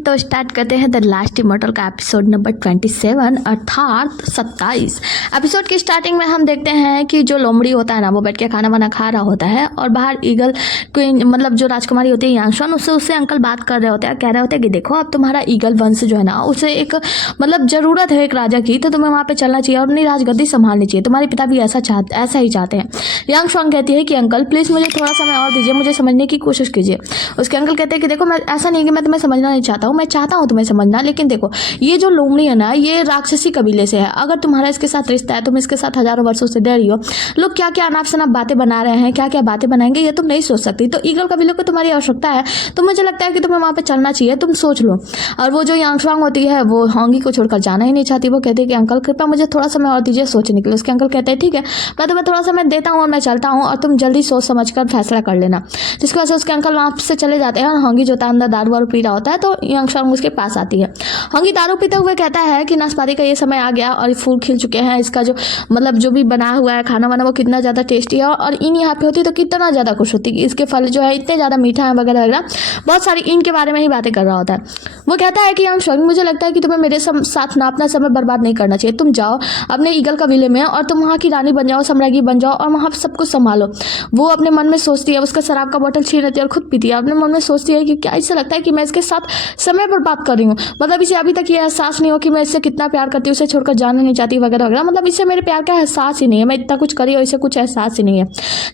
तो स्टार्ट करते हैं द लास्ट इमॉर्टल का एपिसोड नंबर 27 अर्थात 27। एपिसोड की स्टार्टिंग में हम देखते हैं कि जो लोमड़ी होता है ना वो बैठ के खाना वाना खा रहा होता है और बाहर ईगल क्वीन मतलब जो राजकुमारी होती है यांगशुन उससे अंकल बात कर रहे होते हैं, कह रहे होते हैं कि देखो अब तुम्हारा ईगल वंश जो है ना उसे एक मतलब ज़रूरत है एक राजा की, तो तुम्हें वहाँ पे चलना चाहिए और अपनी राजगद्दी संभालनी चाहिए। तुम्हारे पिता भी ऐसा ही चाहते हैं। यांगशुन कहती है कि अंकल प्लीज़ मुझे थोड़ा समय और दीजिए, मुझे समझने की कोशिश कीजिए। उसके अंकल कहते हैं कि देखो मैं ऐसा नहीं कि मैं तुम्हें समझना नहीं चाहता हूँ, मैं चाहता हूँ तुम्हें समझना, लेकिन देखो ये जो लोमड़ी है ना ये राक्षसी कबीले से है। अगर तुम्हारा इसके साथ रिश्ता है, तुम इसके साथ हजारों वर्षों से दे रही हो, लोग क्या क्या अनाप शनाप बातें बना रहे हैं, क्या क्या बातें बनाएंगे ये तुम नहीं सोच सकती। तो ईगल कबीले को तुम्हारी आवश्यकता है, तो मुझे लगता है कि तुम्हें वहाँ पे चलना चाहिए, तुम सोच लो। और वो जो यांगशुआंग होती है वो होंगी को छोड़कर जाना ही नहीं चाहती। वो कहती है कि अंकल कृपया मुझे थोड़ा समय और दीजिए सोचने के लिए। उसके अंकल कहते हैं ठीक है मैं तुम्हें थोड़ा समय देता हूँ और मैं चलता हूँ और तुम जल्दी सोच समझ कर फैसला कर लेना। जिसकी वजह से उसके अंकल वहाँ से चले जाते हैं और होंगी जो अंदर दारू वारू पी रहा होता है तो यांगशुआंग उसके पास आती है। होंगी दारू पीते हुए कहता है कि नाशपाती का ये समय आ गया और फूल खिल चुके हैं, इसका जो मतलब जो भी बना हुआ है खाना वाना वो कितना ज़्यादा टेस्टी है और इन यहाँ पे होती तो कितना ज़्यादा खुश होती कि इसके फल जो है इतने ज़्यादा मीठा है वगैरह वगैरह, बहुत सारी इन के बारे में ही बातें कर रहा होता है। वो कहता है कि यांगशुआंग मुझे लगता है कि तुम्हें मेरे साथ ना अपना समय बर्बाद नहीं करना चाहिए, तुम जाओ अपने ईगल कबीले में और तुम वहाँ की रानी बन जाओ, सम्राज्ञी बन जाओ और वहाँ सब कुछ संभालो। वो अपने मन में सोचती है, उसका शराब का बोतल छीन लेती है और खुद पीती है। अपने मन में सोचती है कि क्या इससे लगता है कि मैं इसके साथ समय बर्बाद कर रही हूँ, मतलब इसे अभी तक ये एहसास नहीं हो कि मैं इससे कितना प्यार करती हूँ, उसे छोड़कर जाना नहीं चाहती वगैरह वगैरह, मतलब इससे मेरे प्यार का एहसास ही नहीं है, मैं इतना कुछ करी और इसे कुछ एहसास ही नहीं है।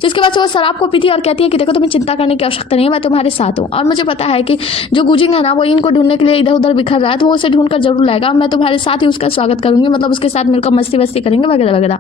जिसके बाद से वो शराब को पीती है और कहती है कि देखो तुम्हें चिंता करने की आवश्यकता नहीं है, मैं तुम्हारे साथ हूँ और मुझे पता है कि जो गुजिंग है ना वो इनको ढूंढने के लिए इधर उधर बिखर रहा है, तो वो उसे ढूंढ कर जरूर लाएगा और मैं तुम्हारे साथ ही उसका स्वागत करूंगी, मतलब उसके साथ मिलकर मस्ती वस्ती करेंगे वगैरह वगैरह।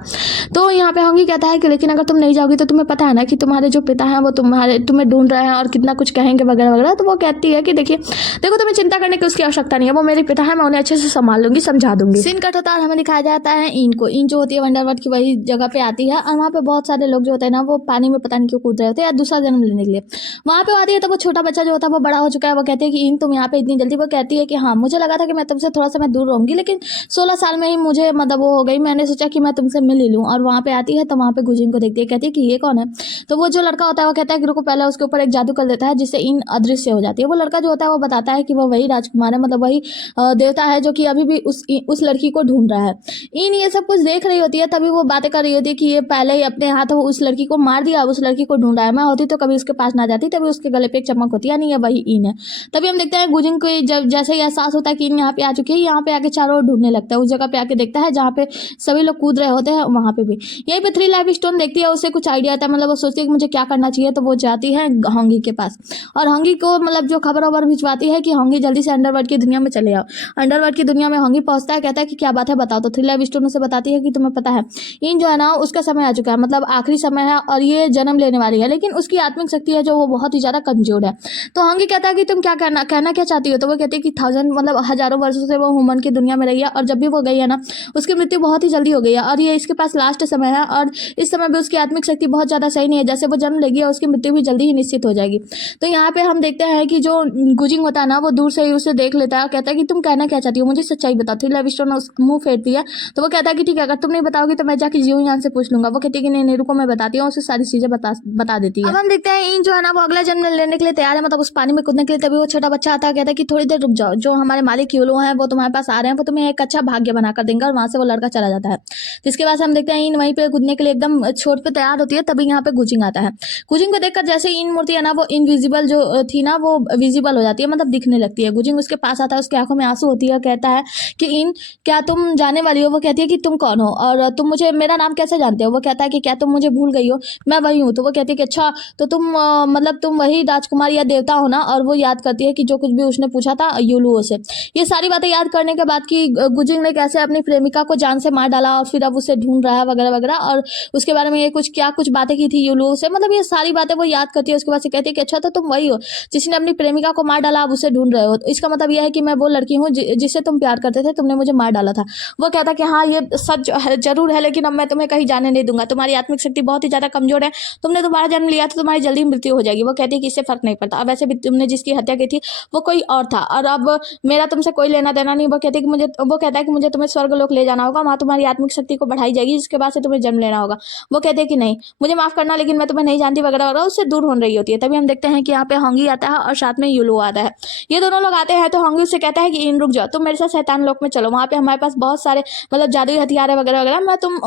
तो यहाँ पे होंगी कहता है कि लेकिन अगर तुम नहीं जाओगी तो तुम्हें पता है ना कि तुम्हारे जो पिता हैं वो तुम्हें ढूंढ रहे हैं और कितना कुछ कहेंगे वगैरह वगैरह। तो वो कहती है कि देखो तुम्हें चिंता करने की उसकी आवश्यकता नहीं है, वो मेरे पिता है, मैं उन्हें अच्छे से संभाल लूंगी, समझा दूंगी। सीन कट होता है और हमें दिखाया जाता है इनको इन जो होती है वंडरवर्ल्ड की वही जगह पे आती है और वहाँ पे बहुत सारे लोग जो होते हैं ना वो पानी में पता नहीं क्यों कूद रहे होते हैं या दूसरा जन्म लेने के लिए। वहाँ पे आती है तो वो छोटा बच्चा जो होता है वो बड़ा हो चुका है। वो कहते हैं कि इन तुम यहाँ पे इतनी जल्दी, वो कहती है कि हाँ मुझे लगा था कि मैं तुमसे थोड़ा सा मैं दूर रहूंगी, लेकिन 16 साल में ही मुझे मतलब वो हो गई, मैंने सोचा कि मैं तुमसे मिल ही लूँ। और वहाँ पे आती है तो वहाँ पे गुजिंग को देखती है, कहती है कि ये कौन है। तो वो जो लड़का होता है वो कहता है कि रुको, पहले उसके ऊपर एक जादू कर देता है जिससे इन अदृश्य हो जाती है। वो लड़का जो होता है वो बताता है कि वो वही राजकुमार है, मतलब वही देवता है जो कि अभी भी उस लड़की को ढूंढ रहा है। इन ये सब कुछ देख रही होती है, तभी वो बातें कर रही होती है कि ये पहले ही अपने हाथ उस लड़की को मार दिया, उस लड़की को ढूंढा है। मैं होती तो कभी उसके पास ना जाती, तभी उसके गले पे एक चमक होती है, नहीं ये वही इन है। तभी हम देखते हैं गुजिंग को जब जैसे ही एहसास होता है कि इन यहाँ पे आ चुकी है, यहाँ पे आके चारों ओर ढूंढने लगता है। उस जगह पे आके देखता है जहाँ पे सभी लोग कूद रहे होते हैं, वहाँ पे भी यहीं पे 3 लाइफ स्टोन देखती है। उसे कुछ आइडिया आता है, मतलब वो सोचती है कि मुझे क्या करना चाहिए, तो वो जाती है होंगी के पास और होंगी को मतलब जो खबर भिजवाती है कि होंगी जल्दी से अंडरवर्ल्ड की दुनिया में चले आओ। अंडरवर्ल्ड की दुनिया में होंगी पहुंचता है, कहता है कि क्या बात है बताओ। तो 3 लाइफ स्टोन उसे बताती है कि तुम्हें पता है इन जो है ना उसका समय आ चुका है, मतलब आखिरी समय है और ये जन्म लेने वाली है, लेकिन उसकी आत्मिक शक्ति है जो वो बहुत ही ज्यादा कमजोर है। तो होंगी कहता है कि तुम क्या कहना क्या चाहती हो। तो वो कहती है कि 1000 मतलब हजारों वर्षों से वो ह्यूमन की दुनिया में रही है और जब भी वो गई है ना उसकी मृत्यु बहुत ही जल्दी हो गई है और ये इसके पास लास्ट समय है और इस समय भी उसकी आत्मिक शक्ति बहुत ज्यादा सही नहीं है, जैसे वो जन्म लेगी और उसकी मृत्यु भी जल्दी ही निश्चित हो जाएगी। तो यहाँ पे हम देखते हैं कि जो गुजिंग होता है ना वो दूर से ही उसे देख लेता है, कहता है कि तुम कहना क्या चाहती हो, मुझे सच्चाई बताओ। 3 लाइफ स्टोन मुंह फेरती है तो वो कहता है कि ठीक है अगर तुम नहीं बताओगी तो मैं जाके जियो यहाँ से पूछ लूंगा। वो कहती है कि नहीं रुको मैं बताती हूँ, उसे सारी चीजें बता देती है। अब हम देखते हैं इन जो है ना वो अगला जन्म लेने के लिए तैयार है, मतलब उस पानी में कूदने के लिए। तभी वो छोटा बच्चा आता है, कहता है कि थोड़ी देर रुक जाओ, जो हमारे मालिक यूलो हैं वो तुम्हारे पास आ रहे हैं, वो तुम्हें एक अच्छा भाग्य बनाकर देंगे। और वहां से वो लड़का चला जाता है। जिसके बाद हम देखते हैं इन वहीं पे कूदने के लिए एकदम छोट पे तैयार होती है। तभी यहाँ पे गुजिंग आता है। गुजिंग को देखकर जैसे इन मूर्ति है ना वो इनविजिबल जो थी ना वो विजिबल हो जाती है, मतलब दिखने लगती है। गुजिंग उसके पास आता है, उसकी आंखों में आंसू होती है, कहता है कि इन क्या तुम जाने वाली हो। वो कहती है कि तुम कौन हो और तुम मुझे मेरा नाम कैसे जानते हो। वो कहता है कि क्या तुम मुझे भूल गई हो, मैं वही हूँ। तो वो कहती है कि अच्छा तो तुम मतलब तुम वही राजकुमार या देवता हो ना। और वो याद करती है कि जो कुछ भी उसने पूछा था यूलुओ से। ये सारी बातें याद करने के बाद कि गुजिंग ने कैसे अपनी प्रेमिका को जान से मार डाला और फिर अब उसे ढूंढ रहा है वगैरह वगैरह, और उसके बारे में ये कुछ बातें की थी यूलुओ से, मतलब ये सारी बातें वो याद करती है। उसके बाद से कहती है कि अच्छा तो तुम वही हो जिसने अपनी प्रेमिका को मार डाला, अब उसे ढूंढ रहे हो। तो इसका मतलब यह है कि मैं वो लड़की हूँ जिससे तुम प्यार करते थे, तुमने मुझे मार डाला था। वो कहता कि हाँ ये सच जरूर है, लेकिन अब मैं तुम्हें कहीं जाने नहीं दूंगा, तुम्हारी आत्मिक शक्ति बहुत ही ज्यादा कमजोर है, तुमने दोबारा जन्म लिया तो तुम्हारी जल्दी मृत्यु हो जाएगी। वो कहती है कि इससे फर्क नहीं पड़ता, अब वैसे भी तुमने जिसकी हत्या की थी वो कोई और था और अब मेरा तुमसे कोई लेना देना नहीं। वो कहती है कि मुझे तुम्हें स्वर्गलोक ले जाना होगा, वहाँ तुम्हारी आत्मिक शक्ति को बढ़ाई जाएगी, जिसके बाद से तुम्हें जन्म लेना होगा। वो कहते हैं कि नहीं मुझे माफ करना, लेकिन मैं तुम्हें नहीं जानती वगैरह वगैरह, उससे दूर हो रही होती है। तभी हम देखते हैं कि यहाँ पे होंगी आता है और साथ में यूलो आता है। ये दोनों दोनों लोग आते हैं तो होंगी उससे कहता है कि इन रुक जाओ, तुम मेरे साथ शैतान लोक में चलो, वहाँ पे हमारे पास बहुत सारे मतलब जादुई हथियार है वगैरह वगैरह,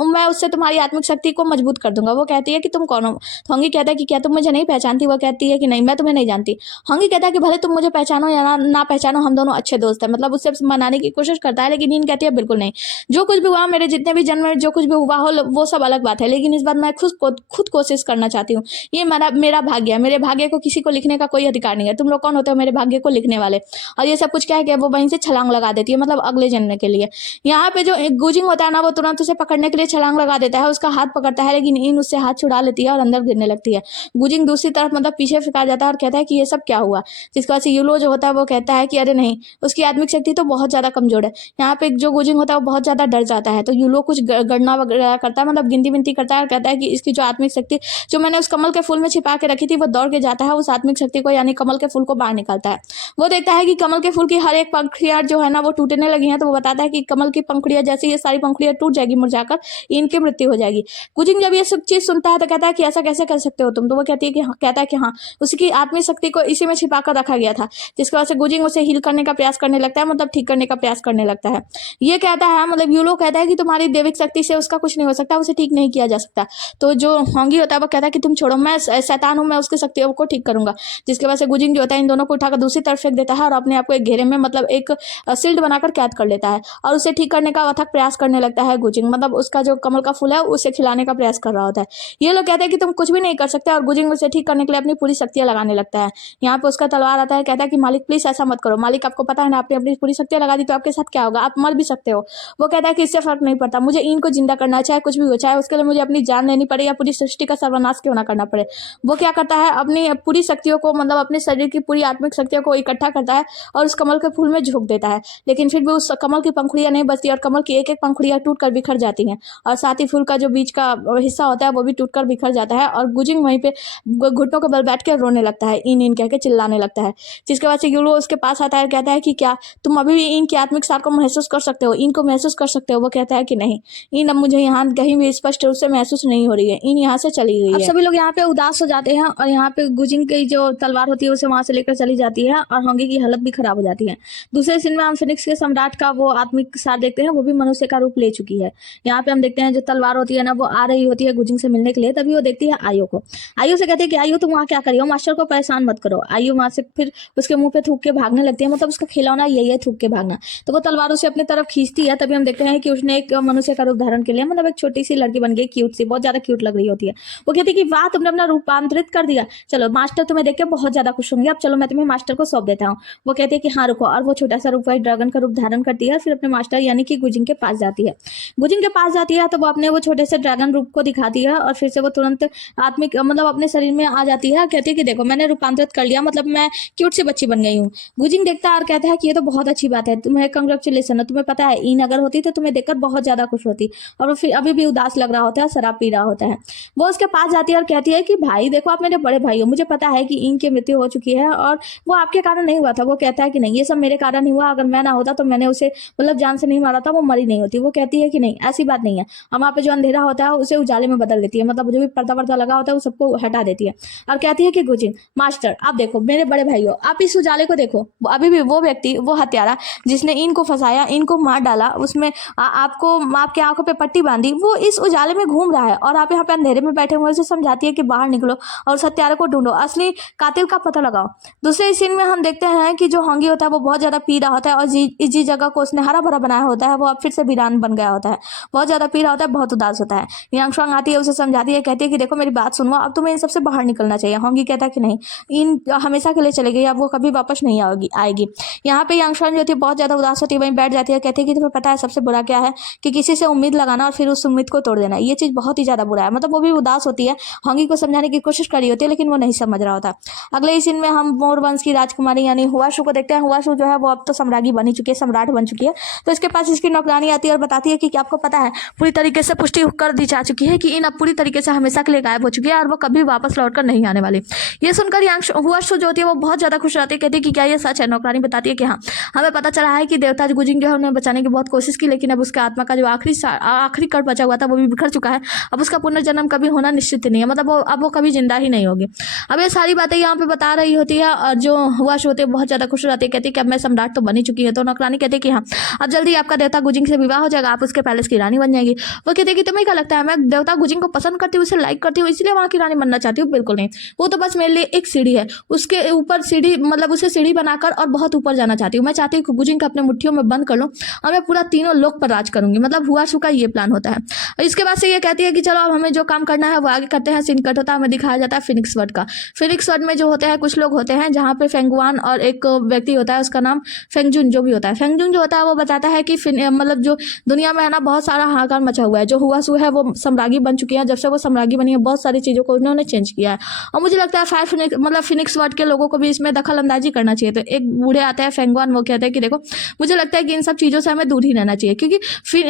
मैं उससे तुम्हारी आत्मिक शक्ति को मजबूत कर दूंगा। वो कहती है कि तुम कौन हो? तो होंगी कहता है कि क्या तुम मुझे नहीं पहचानती? वो कहती है कि नहीं, मैं तुम्हें नहीं जानती। होंगी कहता है कि भले तुम मुझे पहचानो या ना पहचानो, हम दोनों अच्छे दोस्त हैं। मतलब उससे मनाने की कोशिश करता है, लेकिन इन कहती है बिल्कुल नहीं, जो कुछ भी हुआ मेरे जितने भी जन्म में जो कुछ भी हुआ हो वो सब अलग बात है, लेकिन इस बार मैं खुद कोशिश करना चाहती हूँ। ये मेरा भाग्य है, मेरे भाग्य को किसी को लिखने का कोई अधिकार नहीं है। तुम लोग कौन होते हो मेरे भाग्य को लिखने वाले? और ये सब कुछ क्या है कि वो वहीं से छलांग लगा देती है, मतलब अगले जन्म के लिए। यहाँ पे जो गुजिंग होता है ना, वो तुरंत उसे पकड़ने के लिए छलांग लगा देता है, उसका हाथ पकड़ता है, लेकिन इन उससे हाथ छुड़ा लेती है और अंदर गिरने लगती है। गुजिंग दूसरी तरफ मतलब पीछे फिका जाता है और कहता है कि ये सब क्या हुआ? जिसके बाद से यूलो जो होता है वो कहता है कि अरे नहीं, उसकी आत्मिक शक्ति तो बहुत ज्यादा कमजोर है। यहाँ पे जो गुजिंग होता है वो बहुत ज्यादा डर जाता है, तो यूलो कुछ गणना वगैरह करता है, मतलब गिनती विनती करता है और कहता है कि इसकी जो आत्मिक शक्ति जो मैंने उस कमल के फूल में छिपा के रखी थी, वो दौड़ के जाता है उस आत्मिक शक्ति को यानी कमल के फूल को बाहर निकालता है। वो देखता है कि कमल के फूल की हर एक पंखुड़ियां जो है ना वो टूटने लगी हैं, तो वो बताता है कि कमल की पंखुड़ियां जैसे ये सारी पंखुड़ियां टूट जाएगी मुरझाकर, इनकी मृत्यु हो जाएगी। गुजिंग जब ये सब चीज सुनता है तो कहता है कि ऐसा कैसे कर सकते हो तुम? तो वो कहती है कि कहता है कि हाँ, उसकी आत्मिक शक्ति को इसी में छिपा कर रखा गया था। जिसकी वजह से गुजिंग उसे हील करने का प्रयास करने लगता है, मतलब ठीक करने का प्रयास करने लगता है। ये कहता है मतलब यूलो कहता है कि तुम्हारी देविक शक्ति से उसका कुछ नहीं हो सकता, उसे ठीक नहीं किया जा सकता। तो जो होंगी होता है वो कहता है कि तुम छोड़ो, मैं शैतान हूँ, मैं उसकी शक्तियों को ठीक करूंगा। जिसके वजह से गुजिंग जो होता है इन दोनों को उठाकर दूसरी तरफ फेंक देता है और अपने आप को एक घेरे में मतलब एक शील्ड बनाकर कैद कर लेता है और उसे ठीक करने का अथक प्रयास करने लगता है गुजिंग, मतलब उसका जो कमल का फूल है उसे खिलाने का प्रयास कर रहा होता है। ये लोग कहते हैं कि तुम कुछ भी नहीं कर सकते और गुजिंग उसे ठीक करने के लिए अपनी पूरी शक्तियां लगाने लगता है। यहाँ पे उसका तलवार आता है, कहता है कि मालिक प्लीज ऐसा मत करो, मालिक आपको पता है ना आपने अपनी पूरी शक्तियां लगा दी तो आपके साथ क्या होगा, आप मर भी सकते हो। वो कहता है कि इससे फर्क नहीं पड़ता, मुझे इनको जिंदा करना, चाहे कुछ भी हो, चाहे उसके लिए मुझे अपनी जान लेनी पड़े या पूरी सृष्टि का सर्वनाश क्यों ना करना पड़े। वो क्या करता है, अपनी पूरी शक्तियों को मतलब अपने शरीर की पूरी आत्मिक शक्तियों को इकट्ठा करता है और उस कमल के फूल में झोंक देता है, लेकिन फिर भी उस कमल की पंखुड़ियां नहीं बचती और कमल की एक एक पंखुड़ियां टूट कर बिखर जाती हैं और साथ ही फूल का जो बीच का हिस्सा होता है वो भी टूट कर बिखर जाता है और गुजिंग वहीं पे घुटनों के बल बैठ कर रोने लगता है, इन कह के चिल्लाने लगता है। जिसके बाद से यूलो उसके पास आता है, कहता है कि क्या तुम अभी भी इनकी आत्मिक सार को महसूस कर सकते हो, इनको महसूस कर सकते हो? वो कहता है कि नहीं, इन अब मुझे यहाँ कहीं भी स्पष्ट रूप से महसूस नहीं हो रही है, इन यहाँ से चली गई है। अब सभी लोग यहाँ पे उदास हो जाते हैं और यहाँ पे गुजिंग की जो तलवार होती है उसे वहां से लेकर चली जाती है और होंगी की हालत भी खराब हो जाती है। दूसरे सीन में हम फिनिक्स के सम्राट का वो आत्मिक सार देखते हैं, वो भी मनुष्य का रूप ले चुकी है। यहाँ पे हम देखते हैं जो तलवार होती है ना वो आ रही होती है गुजिंग से मिलने के लिए, तभी वो देखती है आयु को। आयु से कहती है कि आयु तुम वहाँ क्या करी हो, मास्टर को परेशान मत करो। आयु वहां से फिर उसके मुंह पे थूक के भागने लगती है, मतलब उसका खिलौना यही है थूक के भागना। तो वो तलवार उसे अपनी तरफ खींचती है, तभी हम देखते हैं कि उसने एक मनुष्य का रूप धारण के लिए, मतलब एक छोटी सी लड़की बन गई, क्यूट सी, बहुत ज्यादा क्यूट लग रही होती है। वो कहती है कि वाह तुमने अपना रूपांतरित कर दिया, चलो मास्टर तुम्हें देख के बहुत ज्यादा खुश होंगे, अब चलो मैं तुम्हें मास्टर को सौंप देता हूँ। वो कहती है कि हाँ रुको, और वो छोटा सा रूप ड्रैगन का रूप धारण करती है, फिर अपने मास्टर यानी कि गुजिंग के पास जाती है। गुजिंग के पास जाती है तो वो अपने वो छोटे से ड्रैगन रूप को दिखाती है और फिर से वो तुरंत आत्मिक मतलब अपने शरीर में आ जाती है, कहती है कि देखो मैंने रूपांतरित कर लिया, मतलब मैं क्यूट सी बच्ची बन गई हूँ। गुजिंग देखता है और कहता है कि ये तो बहुत अच्छी बात है, तुम्हें कंग्रेचुलेसन। तुम्हें पता है इन अगर होती तो तुम्हें देखकर बहुत ज्यादा खुश होती, और वो फिर अभी भी उदास लग रहा होता है, शराब पी रहा होता है। वो उसके पास जाती है और कहती है कि भाई देखो आप मेरे बड़े भाई हो, मुझे पता है कि इनकी मृत्यु हो चुकी है और वो आपके कारण नहीं हुआ था। वो कहता है कि नहीं, ये सब मेरे कारण ही हुआ, अगर मैं ना होता तो मैंने उसे मतलब जान से नहीं मारा था, वो मरी नहीं होती। वो कहती है कि नहीं ऐसी बात नहीं है, हम वहाँ पे जो अंधेरा होता है उसे उजाले में बदल देती है, मतलब जो भी पर्दा वर्दा लगा होता है वो सबको हटा देती है और कहती है कि गुजिंग मास्टर आप देखो मेरे बड़े भाई हो, आप इस उजाले को देखो, अभी भी वो व्यक्ति वो हत्यारा जिसने इनको फंसाया, इनको मार डाला, उसमें आपको आपकी आंखों पे पट्टी बांधी, वो इस उजाले में घूम रहा है और आप यहाँ पे अंधेरे में बैठे हुए। उसे समझाती है कि बाहर निकलो और उस हत्यारे को ढूंढो, असली कातिल का पता लगाओ। दूसरे सीन में हम देखते हैं कि जो होंगी होता है वो बहुत ज्यादा पी रहा होता है और जिस जगह को उसने हरा भरा बनाया होता है वो अब फिर से वीरान बन गया होता है, बहुत ज्यादा पी रहा होता है, बहुत उदास होता है। यांगशुआंग आती है, उसे समझाती है, कहती है कि देखो मेरी बात सुनो, अब तुम्हें इन सबसे बाहर निकलना चाहिए। होंगी कहता है कि नहीं, इन हमेशा के लिए चले गई, अब वो कभी वापस नहीं आएगी। यहाँ पे यांगशुआंग जो थी बहुत ज्यादा उदास होती है, वहीं बैठ जाती है, कहती है कि तुम्हें पता है सबसे बुरा क्या है, कि किसी से उम्मीद लगाना और फिर उस उम्मीद को तोड़ देना, ये चीज बहुत ही ज्यादा बुरा है। मतलब वो भी उदास होती है, होंगी को समझाने की कोशिश करी होती है लेकिन वो नहीं समझ रहा होता। अगले ही सीन में हम मोर वंश की राजकुमारी यानी हुआशु को देखते हैं। हुआशु जो है वो अब तो सम्राज्ञी बनी चुकी है, सम्राट बन चुकी है। तो इसके पास इसकी नौकरानी आती है और बताती है कि आपको पता है पूरी तरीके से पुष्टि कर दी जा चुकी है कि इन अब पूरी तरीके से हमेशा के लिए गायब हो चुकी है और वो कभी वापस लौटकर नहीं आने वाली। ये सुनकर हुआशु जो होती है वो बहुत ज्यादा खुश रहती है, कहती है कि क्या ये सच है? नौकरानी बताती है कि हाँ, हमें पता चला है कि देवता गुजिंग जो है उन्हें बचाने की बहुत कोशिश की, लेकिन अब उसके आत्मा का जो आखिरी कण बचा हुआ था वो भी बिखर चुका है, अब उसका पुनर्जन्म कभी होना निश्चित नहीं है, मतलब अब वो कभी जिंदा ही नहीं होगी। अब ये सारी बातें यहाँ पे बता रही होती है और जो हुआशु होती है बहुत ज़्यादा खुश हो जाती है, कहती है कि अब मैं सम्राट तो बनी चुकी है। तो नौकरानी कहती है कि हाँ, अब जल्दी आपका देवता गुजिंग से विवाह हो जाएगा, आप उसके पैलेस की रानी बन जाएगी। वो कहती है कि तुम्हें क्या लगता है मैं देवता गुजिंग को पसंद करती हूँ, उसे लाइक करती हूँ, इसलिए वहाँ की रानी बनना चाहती हूँ? बिल्कुल नहीं, वो तो बस मेरे लिए एक सीढ़ी है, उसके ऊपर सीढ़ी मतलब उसे सीढ़ी बनाकर और बहुत ऊपर जाना चाहती हूँ। मैं चाहती हूँ कि गुजिंग को अपने मुट्ठियों में बंद कर लूँ और मैं पूरा तीनों लोक पर राज करूंगी। मतलब हुआशु का ये प्लान होता है। और इसके बाद से ये कहती है कि चलो अब हमें जो काम करना है वो आगे करते हैं। सीन कट होता है, हमें दिखाया जाता है फिनिक्स वर्ड का। फिनिक्स वर्ड में जो होते हैं कुछ लोग होते हैं, जहाँ पे फेंगवान और एक व्यक्ति होता है, उसका नाम फेंगजुन जो भी होता है। फेंगजुन जो होता है वो बताता है कि मतलब जो दुनिया में है ना बहुत सारा हाहाकार मचा हुआ है। जो हुआशु है वो सम्राज्ञी बन चुकी है, जब से वो सम्राज्ञी बनी है बहुत सारी चीज़ों को उन्होंने चेंज किया है। और मुझे लगता है फिनिक्स वर्ड के लोगों को भी इसमें दखल अंदाजी करना चाहिए। तो एक बूढ़े आते हैं फेंगवान, वो कहते हैं कि देखो मुझे लगता है कि इन सब चीज़ों से हमें दूर ही रहना चाहिए, क्योंकि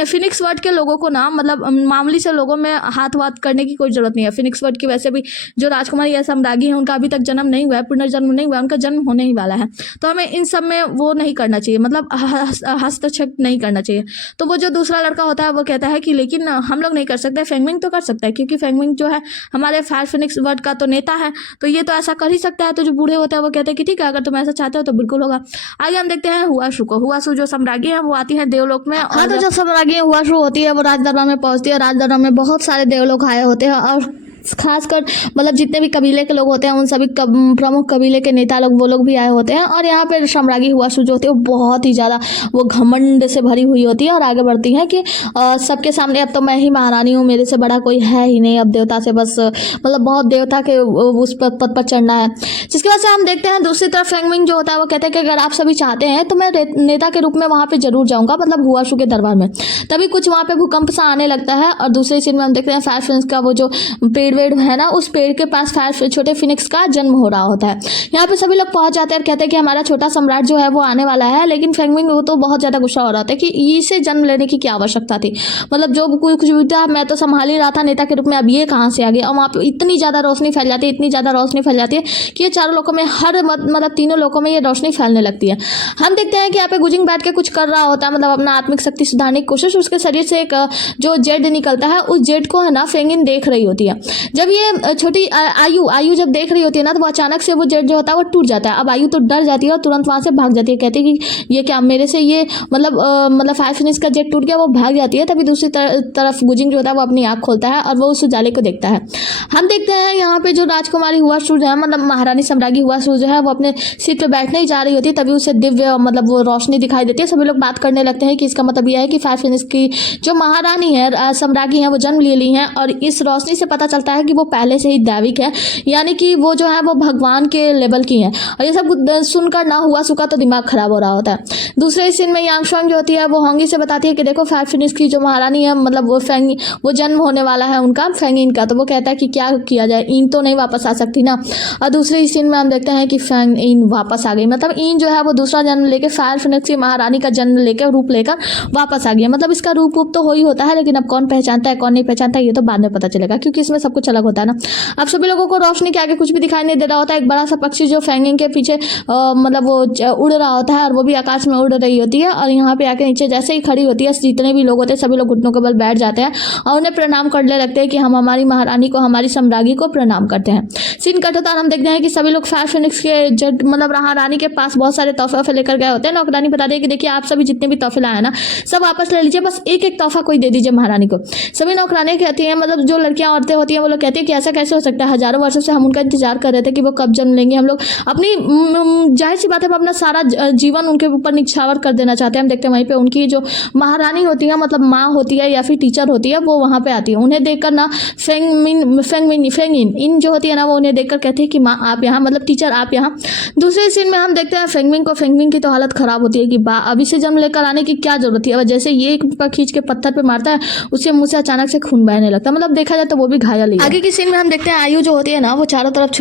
फिनिक्स वर्ड के लोगों को ना मतलब मामूली से लोगों में हाथ वाथ करने की कोई जरूरत नहीं है। फिनिक्स वर्ड की वैसे भी जो राजकुमारी या सम्राज्ञी है उनका अभी तक जन्म नहीं हुआ है, पुनर्जन्म नहीं हुआ है, उनका जन्म होने ही वाला है। तो हमें इन सब में वो नहीं करना चाहिए, मतलब हस्तक्षेप नहीं करना चाहिए। तो वो जो दूसरा लड़का होता है वो कहता है कि लेकिन हम लोग नहीं कर सकते, फेंगमिंग तो कर सकता है, क्योंकि फेंगमिंग जो है हमारे फायर फिनिक्स वर्ड का तो नेता है, तो ये तो ऐसा कर ही सकता है। तो जो बूढ़े होते हैं वो कहते हैं कि ठीक है, अगर तुम ऐसा चाहते हो तो बिल्कुल होगा। आगे हम देखते हैं हुआशु को। हुआशु जो सम्राज्ञी है वो आती है देवलोक में। हाँ, तो जो सम्राज्ञी हुआशु होती है वो राजदरबार में पहुंचती है। राजदरबार में बहुत सारे देवलोक आए होते हैं और खासकर मतलब जितने भी कबीले के लोग होते हैं उन सभी प्रमुख कबीले के नेता लोग वो लोग भी आए होते हैं। और यहाँ पे सम्राज्ञी हुआशु जो होती है वो बहुत ही ज़्यादा वो घमंड से भरी हुई होती है और आगे बढ़ती है कि सबके सामने अब तो मैं ही महारानी हूँ, मेरे से बड़ा कोई है ही नहीं, अब देवता से बस मतलब बहुत देवता के उस पद पर चढ़ना है। जिसकी वजह से हम देखते हैं दूसरी तरफ फेंगमिंग जो होता है वो कहते हैं कि अगर आप सभी चाहते हैं तो मैं नेता के रूप में वहाँ पे जरूर जाऊँगा, मतलब हुआशु के दरबार में। तभी कुछ वहाँ पे भूकंप सा आने लगता है और दूसरे सीन में हम देखते हैं फायर फिनिक्स का वो जो पेड़ है ना, उस पेड़ के पास छोटे फिनिक्स का जन्म हो रहा होता है। यहाँ पे सभी लोग पहुंच जाते हैं और कहते हैं कि हमारा छोटा सम्राट जो है वो आने वाला है। लेकिन फेंगमिंग वो तो बहुत ज्यादा गुस्सा हो रहा था कि इसे जन्म लेने की क्या आवश्यकता थी, मतलब जो कुछ भी था मैं तो संभाल ही रहा था नेता के रूप में, अब ये कहाँ से आ गया। और वहाँ पे इतनी ज्यादा रोशनी फैल जाती है, इतनी ज्यादा रोशनी फैल जाती है कि ये चारों लोगों में हर मतलब तीनों लोगों में ये रोशनी फैलने लगती है। हम देखते हैं कि यहाँ पे गुजिंग बैठ के कुछ कर रहा होता है, मतलब अपना आत्मिक शक्ति सुधारने की कोशिश। उसके शरीर से एक जो जेड निकलता है, उस जेड को है ना फेंगिन देख रही होती है। जब ये छोटी आयु जब देख रही होती है ना तो वो अचानक से वो जेट जो होता है वो टूट जाता है। अब आयु तो डर जाती है और तुरंत वहां से भाग जाती है, कहती है कि ये क्या मेरे से ये मतलब फायर फिनिक्स का जेट टूट गया, वो भाग जाती है। तभी दूसरी तरफ गुजिंग जो होता है वो अपनी आंख खोलता है और वो उस उजाले को देखता है। हम देखते हैं यहाँ पे जो राजकुमारी हुआशु जो है मतलब महारानी सम्राज्ञी हुआशु जो है वो अपने सीट पे बैठने ही जा रही होती है, तभी उसे दिव्य मतलब वो रोशनी दिखाई देती है। सभी लोग बात करने लगते हैं कि इसका मतलब यह है कि फायर फिनिक्स की जो महारानी है सम्राज्ञी है वो जन्म ले ली है। और इस रोशनी से पता चलता है कि वो पहले से ही दैविक है, यानी कि वो जो है वो भगवान के लेवल की है। और ये सब सुनकर ना हुआशु का तो दिमाग खराब हो रहा होता है। दूसरे सीन में यांगशुआंग जो होती है वो होंगी से बताती है कि देखो फायर फिनिक्स की जो महारानी है मतलब वो जन्म होने वाला है उनका फेंगिन का। तो वो कहता है कि क्या किया जाए, इन तो नहीं वापस आ सकती ना। और दूसरे सीन में हम देखते हैं कि फेंगिन वापस आ गई, मतलब इन जो है वो दूसरा जन्म लेके फायर फिनिक्स की महारानी का जन्म लेकर रूप लेकर वापस आ गया। मतलब इसका रूप तो हो ही होता है, लेकिन अब कौन पहचानता है कौन नहीं पहचानता ये तो बाद में पता चलेगा, क्योंकि इसमें सब कुछ अलग होता है ना। अब सभी लोगों को रोशनी के आगे कुछ भी दिखाई नहीं दे रहा होता है। एक बड़ा सा पक्षी जो फेंगिंग के पीछे मतलब वो उड़ रहा होता है और वो भी आकाश में उड़ रही होती है। और यहाँ पे आके नीचे जैसे ही खड़ी होती है जितने भी लोग होते हैं सभी लोग घुटनों के बल बैठ जाते हैं और उन्हें प्रणाम करने लगते हैं कि हम हमारी महारानी को हमारी सम्राज्ञी को प्रणाम करते हैं। सीन कट होता है, हम देखते हैं कि सभी लोग फायर फिनिक्स के मतलब महारानी के पास बहुत सारे तोहफे लेकर गए होते हैं। नौकरानी बता दें कि देखिए आप सभी जितने भी तोहफे लाए ना सब वापस ले लीजिए, बस एक एक तोहफा कोई दे दीजिए महारानी को। सभी नौकरानी कहती हैं, मतलब जो लड़कियां औरतें होती हैं वो लोग कहती है कि ऐसा कैसे हो सकता है, हजारों वर्षों से हम उनका इंतजार कर रहे थे कि वो कब जन्म लेंगे। हम लोग अपनी जाहिर सी बात है अपना सारा जीवन उनके ऊपर निछावर कर देना चाहते हैं। हम देखते हैं वहीं पे उनकी जो महारानी होती है मतलब माँ होती है या फिर टीचर होती है वो वहाँ पे आती है। उन्हें देखकर ना फेंगिन इन जो होती है ना वो उन्हें देखकर कहती है कि माँ आप यहाँ, मतलब टीचर आप यहाँ। दूसरे सीन में हम देखते हैं फेंगमिंग की तो हालत खराब होती है कि अभी से जन्म लेकर आने की क्या जरूरत है। जैसे ये खींच के पत्थर पे मारता है उससे मुंह से अचानक से खून बहने लगता है, मतलब देखा जाए तो वो भी घायल ही। आगे की सीन में हम देखते हैं आयु जो होती है ना वो चारों तरफ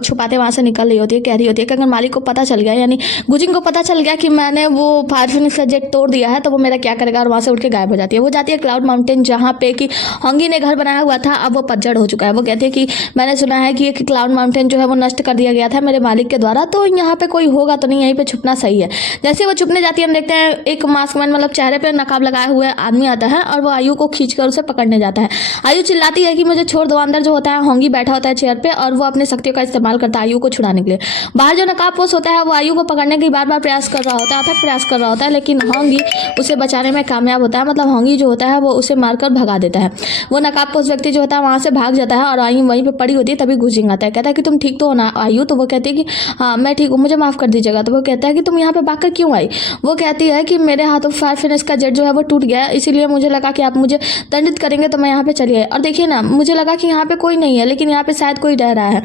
छुपाते वहां से निकल रही होती है, कह रही होती है कि अगर मालिक को पता चल गया, यानी गुजिंग को पता चल गया कि मैंने वो फायर फिनिक्स का जेट तोड़ दिया है तो वो मेरा क्या करेगा। और वहां से उठ के गायब हो जाती है। वो जाती है क्लाउड माउंटेन जहाँ पे कि होंगी ने घर बनाया हुआ था, अब वो पतझड़ हो चुका है। वो कहती है कि मैंने सुना है कि क्लाउड माउंटेन जो है वो नष्ट कर दिया गया था मेरे मालिक के द्वारा, तो यहाँ पे कोई होगा तो नहीं, यहीं पे छुपना सही है। जैसे वो छुपने जाती है हम देखते हैं एक मास्कमैन मतलब चेहरे पे नकाब लगाए हुए आदमी आता है और वो आयु को खींचकर उसे पकड़ने जाता है। आयु चिल्लाती है कि मुझे छोड़ दो, अंदर जो होता है होंगी बैठा होता है चेयर पे और वो अपने शक्तियों का इस्तेमाल करता है आयु को छुड़ाने के लिए। बाहर जो नकाबपोश होता है वो आयु को पकड़ने की बार बार प्रयास कर रहा होता है, अथक प्रयास कर रहा होता है, लेकिन होंगी उसे बचाने में कामयाब होता है। मतलब होंगी जो होता है वो उसे मारकर भगा देता है। वो नकाबपोश व्यक्ति जो होता है वहाँ से भाग जाता है और आयु वहीं पे पड़ी होती है। तभी गुजिंग आता है, कहता है कि तुम ठीक तो हो ना आयु? तो वो कहती है कि हाँ मैं ठीक हूँ, मुझे माफ़ कर दीजिएगा। तो वो कहता है कि तुम यहाँ पे भागकर क्यों आई? वो कहती है कि मेरे हाथों फायर फिनिश का जेट जो है वो टूट गया है, इसीलिए मुझे लगा कि आप मुझे दंडित करेंगे तो मैं यहाँ पे चली आई। और देखिए ना, मुझे लगा कि यहाँ पे कोई नहीं है, लेकिन यहाँ पे शायद कोई रह रहा है।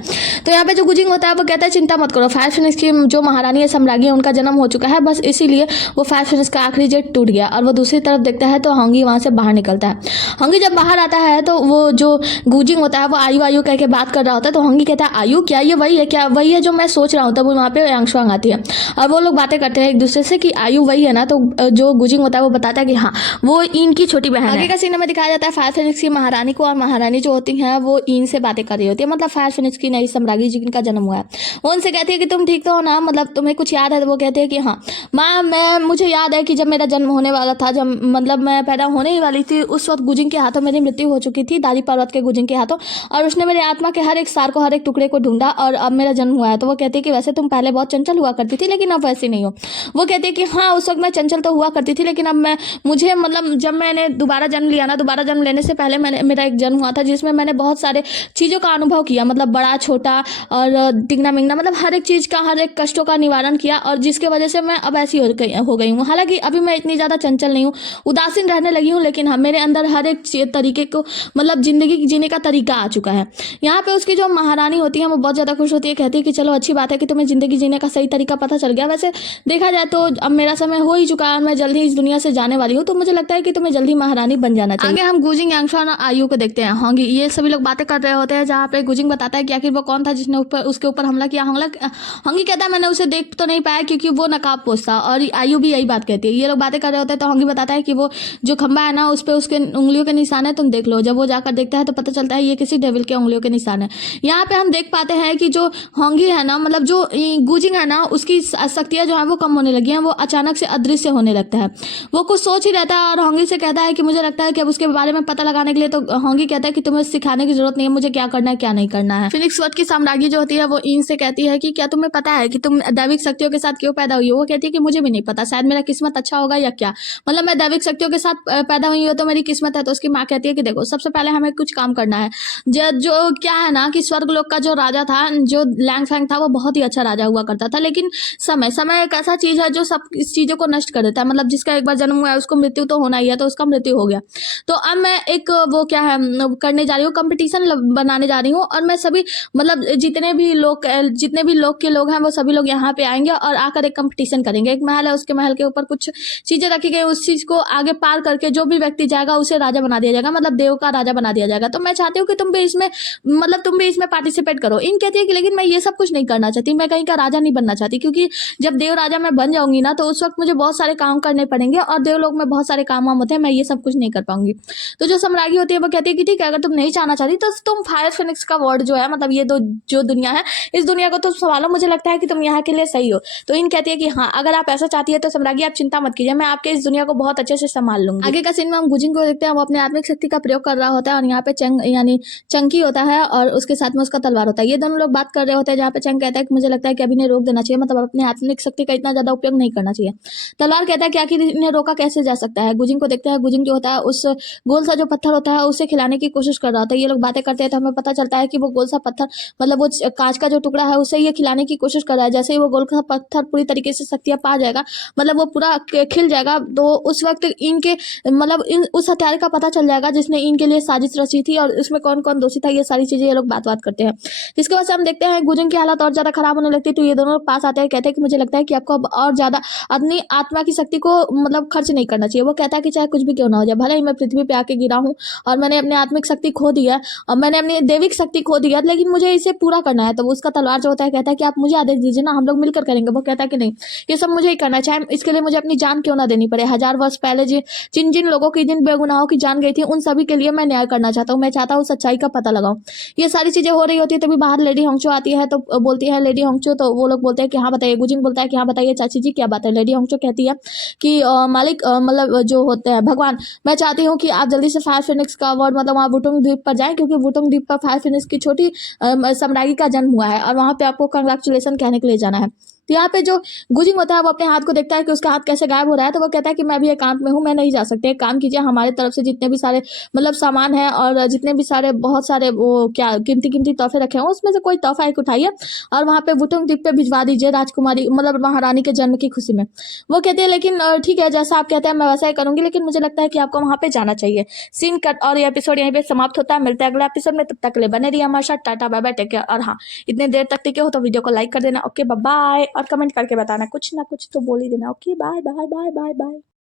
तो यहाँ पे जो गुजिंग होता है वो कहता है चिंता मत करो, फायर फिनिश की जो महारानी है सम्राज्ञी है उनका जन्म हो चुका है, बस इसीलिए वो फायर फिनिश का आखिरी जेट टूट गया। और वो दूसरी तरफ देखता है तो होंगी वहाँ से बाहर निकलता है। होंगी जब बाहर आता है तो वो जो गुजिंग होता है वो आयु आयु कह के बात कर रहा होता है। तो होंगी कहता है आयु क्या ये वही है? क्या वही है जो मैं सोच रहा हूँ? तब वहाँ पे यांगशुआंग आती है और वो लोग बातें करते हैं एक दूसरे से कि आयु वही है ना? तो जो गुजिंग होता है वो बताता है कि हाँ वो इनकी छोटी बहन है। आगे का सीन में दिखाया जाता है फायर फिनिक्स की महारानी को, और महारानी जो होती है वो इन से बातें कर रही होती है, मतलब फायर फिनिक्स की नई सम्राज्ञी जिनका जन्म हुआ है। वो उनसे कहती है कि तुम ठीक तो हो ना, मतलब तुम्हें कुछ याद है? तो वो कहते हैं कि हाँ माँ, मुझे याद है कि जब मेरा जन्म होने वाला था, जब मतलब मैं पैदा होने ही वाली थी, उस वक्त गुजिंग के हाथों मेरी मृत्यु हो चुकी थी, दादी पर्वत के गुजिंग के हाथों, और उसने मेरे आत्मा के हर एक सार को, हर एक टुकड़े को ढूंढा और अब मेरा जन्म हुआ है। तो वो कहती है कि वैसे तुम पहले बहुत चंचल हुआ करती थी, लेकिन अब वैसी नहीं हो। वो कहती है कि हाँ उस वक्त मैं चंचल तो हुआ करती थी, लेकिन अब मुझे मतलब जब मैंने दोबारा जन्म लिया ना, दोबारा जन्म लेने से पहले मेरा एक जन्म हुआ था जिसमें मैंने बहुत सारे चीज़ों का अनुभव किया, मतलब बड़ा छोटा और तिगना मिंगना, मतलब हर एक चीज़ का, हर एक कष्टों का निवारण किया, और जिसके वजह से मैं अब ऐसी हो गई हूँ। हालांकि अभी मैं इतनी ज़्यादा चंचल नहीं हूँ, उदासीन रहने लगी हूँ, लेकिन हाँ मेरे अंदर हर एक तरीके को, मतलब जिंदगी जीने का तरीका आ चुका है। यहाँ पे उसकी जो महारानी होती है वो बहुत ज़्यादा खुश होती है, कहती है कि चलो अच्छी बात है कि तुम्हें जिंदगी जीने का सही तरीका पता चल गया। वैसे देखा जाए तो अब मेरा समय हो ही चुका है, मैं जल्द ही इस दुनिया से जाने वाली हूँ, तो मुझे लगता है कि तुम्हें जल्दी महारानी बन जाना चाहिए। आगे हम गुजिंग, यांगशुआन और आयु को देखते हैं। होंगी ये सभी लोग बातें कर रहे होते हैं, जहाँ पे गुजिंग बताता है कि आखिर वो कौन था जिसने उसके ऊपर हमला किया। होंगी कहता है मैंने उसे देख तो नहीं पाया क्योंकि वो नकाबपोश था, और आयु भी यही बात कहती है। ये लोग बातें कर रहे होते हैं तो होंगी बताता है कि वो जो खंबा है ना उस पर उसके उंगलियों के निशान है, तुम देख लो। जब वो जाकर देखता है तो पता चलता है ये किसी डेविल के उंगलियों के निशान है। यहाँ पे हम देख पाते हैं कि जो होंगी है ना, मतलब जो गुजिंग है ना, उसकी शक्तियाँ जो है वो कम होने लगी हैं, वो अचानक से अदृश्य होने लगता है। वो कुछ सोच ही रहता है और होंगी से कहता है कि मुझे लगता है कि अब उसके बारे में पता लगाने के लिए, तो होंगी कहता है कि तुम्हें सिखाने की जरूरत नहीं है, मुझे क्या करना है क्या नहीं करना है। फिनिक्स वर्ड की साम्राज्ञी जो होती है वो इन से कहती है कि क्या तुम्हें पता है कि तुम दैविक शक्तियों के साथ क्यों पैदा हुई हो? वो कहती है कि मुझे भी नहीं पता, शायद मेरा किस्मत अच्छा होगा या क्या, मतलब मैं दैविक शक्तियों के साथ पैदा हुई हूँ तो मेरी किस्मत है। तो उसकी माँ कहती है कि देखो सबसे पहले हमें कुछ काम करना है। जो क्या है ना कि स्वर्गलोक का जो राजा था, जो लैंगफैंग था, वो बहुत ही अच्छा राजा हुआ करता था, लेकिन समय एक ऐसा चीज है जो सब इस चीजों को नष्ट कर देता है। मतलब जिसका एक बार जन्म हुआ है उसको मृत्यु तो होना ही है, तो उसका मृत्यु हो गया। तो अब मैं एक वो क्या है करने जा रही हूँ, कंपटीशन बनाने जा रही हूँ, और मैं सभी मतलब जितने भी लोग के लोग हैं वो सभी लोग यहाँ पे आएंगे और आकर एक कंपटीशन करेंगे। एक महल है, उसके महल के ऊपर कुछ चीजें रखी गई, उस चीज को आगे पार करके जो भी व्यक्ति जाएगा उसे राजा बना दिया जाएगा, मतलब देव का राजा बना दिया जाएगा। तो मैं चाहती हूँ कि तुम भी इसमें पार्टिसिपेट करो। इन कहती है कि लेकिन मैं ये सब कुछ नहीं करना चाहती, मैं कहीं का राजा नहीं बनना चाहती, क्योंकि जब देव राजा मैं बन जाऊंगी ना तो उस वक्त मुझे बहुत सारे काम करने पड़ेंगे, और देवलोक में बहुत सारे काम होते हैं, मैं ये सब कुछ नहीं कर पाऊंगी। तो जो सम्राज्ञी होती है वो कहती है कि ठीक है, अगर तुम नहीं चाहना चाहती तो तुम फायर फिनिक्स का वर्ड जो है, मतलब ये जो दुनिया है, इस दुनिया को तुम संभालो, मुझे लगता है कि तुम यहाँ के लिए सही हो। तो इन कहती है कि हाँ अगर आप ऐसा चाहती है तो सम्राज्ञी आप चिंता मत कीजिए, मैं आपके इस दुनिया को बहुत अच्छे से संभाल लूंगी। आगे का सीन में हम गुजिंग को देखते हैं, वो अपने आत्मिक शक्ति का प्रयोग कर रहा होता है, और यहाँ पे चंग यानी चंकी होता है और उसके साथ में उसका तलवार होता है। ये दोनों लोग बात कर रहे होते हैं, जहाँ पे चंग कहता है कि मुझे लगता है कि अभी इन्हें रोक देना चाहिए, मतलब अपने आत्मिक शक्ति का इतना ज्यादा उपयोग नहीं करना चाहिए। तलवार कहता है कि आखिर इन्हें रोका कैसे जा सकता है। गुजिंग को देखते हैं, गुजिंग जो होता है उस गोल सा जो पत्थर होता है उसे खिलाने की कोशिश कर रहा होता है। ये लोग बातें करते हैं तो हमें पता चलता है कि वो गोल सा पत्थर, मतलब वो कांच का जो टुकड़ा है उसे ये खिलाने की कोशिश कर रहा है। जैसे ही वो गोल का पत्थर पूरी तरीके से शक्तियां पा जाएगा, मतलब वो पूरा खिल जाएगा, तो उस वक्त इनके मतलब उस हत्यारे का पता चल जाएगा जिसने इनके लिए साजिश रची थी, और उसमें कौन कौन दोषी था, ये सारी चीजें ये लोग बात करते हैं। जिसके वजह से हम देखते हैं गुजिंग की हालत और ज्यादा खराब होने लगती है। तो ये दोनों पास आते हैं, कहते हैं कि मुझे लगता है कि आपको अब और ज्यादा अपनी आत्मा की शक्ति को मतलब खर्च नहीं करना चाहिए। वो कहता है कि चाहे कुछ भी क्यों ना हो जाए, भले ही मैं पृथ्वी पे आके गिरा हूँ और मैंने अपनी आत्मिक शक्ति खो दी है और मैंने अपनी देविक शक्ति खो दी है, लेकिन मुझे इसे पूरा करना है। तो उसका तलवार जो होता है कहता है कि आप मुझे आदेश दीजिए ना, हम लोग मिलकर करेंगे। वो कहता है कि नहीं, ये सब मुझे ही करना है, चाहे इसके लिए मुझे अपनी जान क्यों ना देनी पड़े। 1000 वर्ष पहले जिन जिन लोगों की, जिन बेगुनाहों की जान गई थी, उन सभी के लिए मैं न्याय करना चाहता हूँ। मैं चाहता हूँ सच्चाई का पता लगाऊं। ये सारी चीजें हो रही होती है, तभी बाहर लेडी होंगचो आती है। तो बोलती है लेडी होंगचो, तो वो लोग बोलते हैं कि हाँ बताइए। गुजिंग बोलता है कि हाँ बताइए चाची जी क्या बात है। लेडी होंगचो कहती है कि मालिक मतलब जो होते हैं भगवान, मैं चाहती हूँ कि आप जल्दी से फायर फिनिक्स का वर्ड मतलब वहाँ वुटुंग द्वीप पर जाएं, क्योंकि वुटोंग द्वीप पर फायर फिनिक्स की छोटी साम्राज्ञी का जन्म हुआ है और वहाँ पे आपको कंग्रेचुलेसन कहने के लिए जाना है। तो यहाँ पे जो गुजिंग होता है वो अपने हाथ को देखता है कि उसका हाथ कैसे गायब हो रहा है, तो वो कहता है कि मैं भी एकांत में हूँ, मैं नहीं जा सकते, एक काम कीजिए, हमारे तरफ से जितने भी सारे मतलब सामान है और जितने भी सारे बहुत सारे वो क्या कीमती कीमती तोहफे रखे हैं उसमें से कोई तोहफा एक उठाइए और वहाँ पे वुटोंग द्वीप पे भिजवा दीजिए राजकुमारी मतलब महारानी के जन्म की खुशी में। वो कहती है लेकिन ठीक है, जैसा आप कहते हैं मैं वैसा ही करूंगी, लेकिन मुझे लगता है कि आपको वहाँ पे जाना चाहिए। सीन कट और ये एपिसोड यहीं पे समाप्त होता है। मिलते हैं अगले एपिसोड में, तब तक के लिए बने रहिए हमारे साथ। Tata bye bye, take care. और हाँ, इतने देर तक टिके हो तो वीडियो को लाइक कर देना। ओके बाय, और कमेंट करके बताना, कुछ ना कुछ तो बोल ही देना। Okay bye bye bye bye bye.